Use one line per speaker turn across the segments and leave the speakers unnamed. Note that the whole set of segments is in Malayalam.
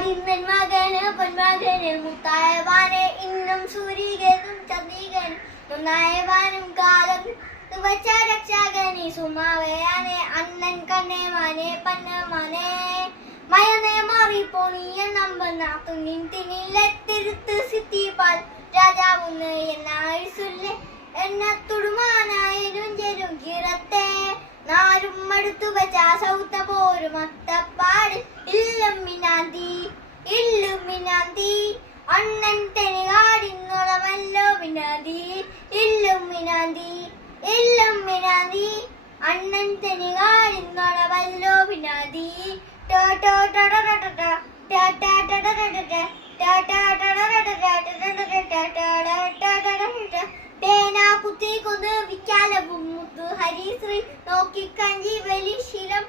ആടിന്നൻ മകന് പൊന്മകന് മുത്തായവാനെ ഇന്നും സൂര്യകനും ചന്ദ്രികനും മുന്നായവാനും കാലം വച്ച രക്ഷകനി സുമാവയാനെ അണ്ണൻ കണ്ണേമാനെ പന്നമാനെ. മയനെ മാറിപ്പോണിയ നമ്പന്ന തുന്നിൻ തിന്നിലെത്തിരുത്ത് സിത്തിപ്പാൽ രാജാവുന്ന് എന്നായുസുല്ലേ എന്ന തുടുമാനായരും ചെരും കിറത്തെ നാരും മടുത്തു വെച്ചാ സൗത്ത പോരും അത്തപ്പാട് മിനാന്തി എല്ലാം മിനാന്തി അണ്ണൻ തെനികാരിന്നോടവല്ലോ മിനാന്തി പേനാകുത്തി കൊന്ന് വിക്കാലവും മുത്തു ഹരിശ്രീ നോക്കിക്കഞ്ചി വലി ശിലം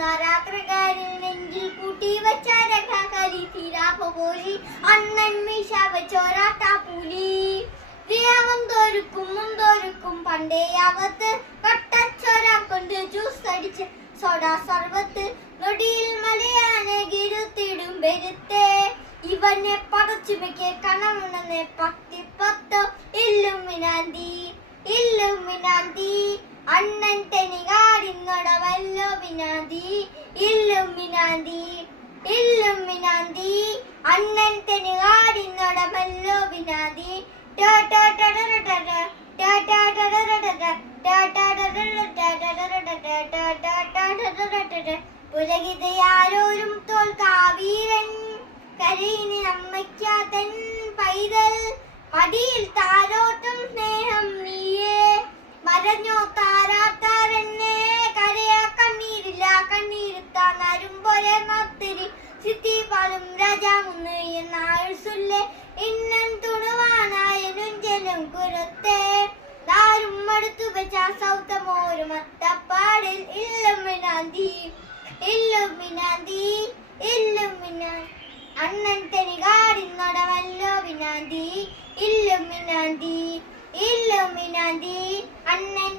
നരാത്രകാരനെങ്കിൽ കൂട്ടി വച്ച രക്ഷാകാരി തീരാപോരി അണ്ണൻ മീശ വച്ചോരാട്ടാ പുലി ദേവം തോരുക്കും പണ്ടേ ആവത്ത് കട്ടച്ചൊരാക്കൊണ്ട് ജ്യൂസ് അടിച്ച് സോഡാ സർവത്ത് നൊടിയിൽ മലയാനെ ഗിരുത്തിടും വരുത്തേ. ഇവനെ പടച്ചുമിക്ക് കണമെന്നെ പത്തി പത്ത്. ഇല്ലും മിനാന്തി ഇല്ലും മിനാന്തി അണ്ണൻ തെനികാടിങ്ങട വല്ലോ മിനാന്തി ഇല്ലും മിനാന്തി ഇല്ലും മിനാന്തി അണ്ണൻ തെനികാടിങ്ങട വല്ലോ മിനാന്തി ട ട ട ട ട. പുരകിതയാരോരും തോൽക്കാവീരൻ കരയിന് അമ്മയ്ക്കാതൻ പൈതൽ മടിയ ഇല്ലുമിനാന്തി ഇല്ലുമിനാന്തി അണ്ണൻ തെനികാടിന്നൊടവല്ലോ വിനാന്തി. ഇല്ലുമിനാന്തി ഇല്ലുമിനാന്തി. അണ്ണൻ